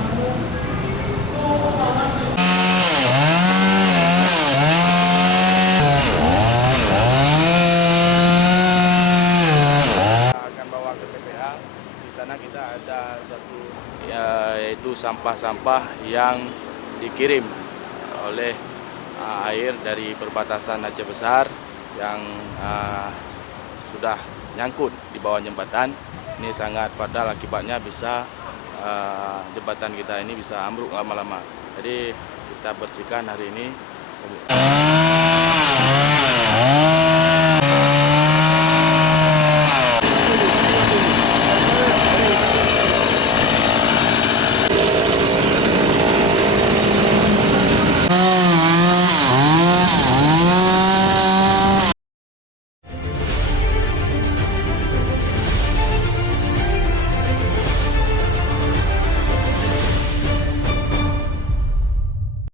Akan bawa ke TPA. Di sana kita ada suatu yaitu sampah-sampah yang dikirim oleh air dari perbatasan Aceh Besar yang sudah nyangkut di bawah jembatan. Ini sangat fatal, akibatnya bisa jembatan kita ini bisa ambruk lama-lama. Jadi kita bersihkan hari ini.